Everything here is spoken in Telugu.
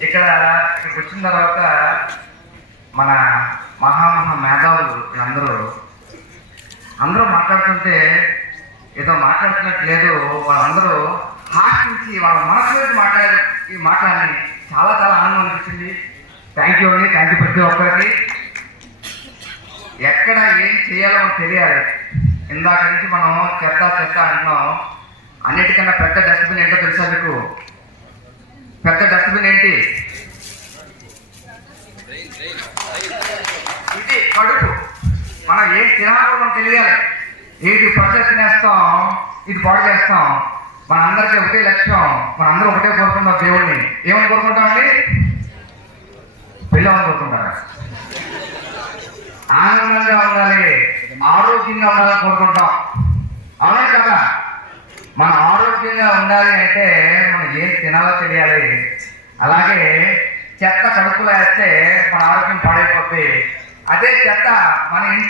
ఇక్కడ ఇక్కడికి వచ్చిన తర్వాత మన మహామహా మేధావులు అందరూ అందరూ మాట్లాడుతుంటే ఏదో మాట్లాడుతున్నట్టు లేదు. వాళ్ళందరూ హార్ట్ నుంచి వాళ్ళ మనసు మాట్లాడే ఈ మాట్లాడి చాలా చాలా ఆనందం అనిపించింది. థ్యాంక్ యూ అండి. థ్యాంక్ యూ ప్రతి ఒక్కరికి. ఎక్కడ ఏం చేయాలో మనకు తెలియాలి. ఇందాక నుంచి మనం చెత్త చెత్త అంటున్నాం. అన్నిటికన్నా పెద్ద డస్ట్బిన్ ఏంటో తెలుసా మీకు? పెద్ద డస్ట్బిన్ ఏంటి? ఇది కడుపు. మనం ఏం తినాలో మనం తెలియాలి. ఏది పడితే తినేస్తాం? ఇది పాడు చేస్తాం? మన అందరికీ ఒకటే లక్ష్యం. మన అందరూ ఒకటే కోరుకుంటాం దేవుడిని ఏమని కోరుకుంటామండి పిల్లవని కోరుకుంటారా? ఆనందంగా ఉండాలి. ఆరోగ్యంగా ఉండాలని కోరుకుంటాం. అవునా కదా? మన ఆరోగ్యంగా ఉండాలి అంటే మనం ఏం తినాలో తెలియాలి. అలాగే చెత్త కడుపులో వేస్తే మన ఆరోగ్యం పాడైపోద్ది. అదే చెత్త మన ఇంటి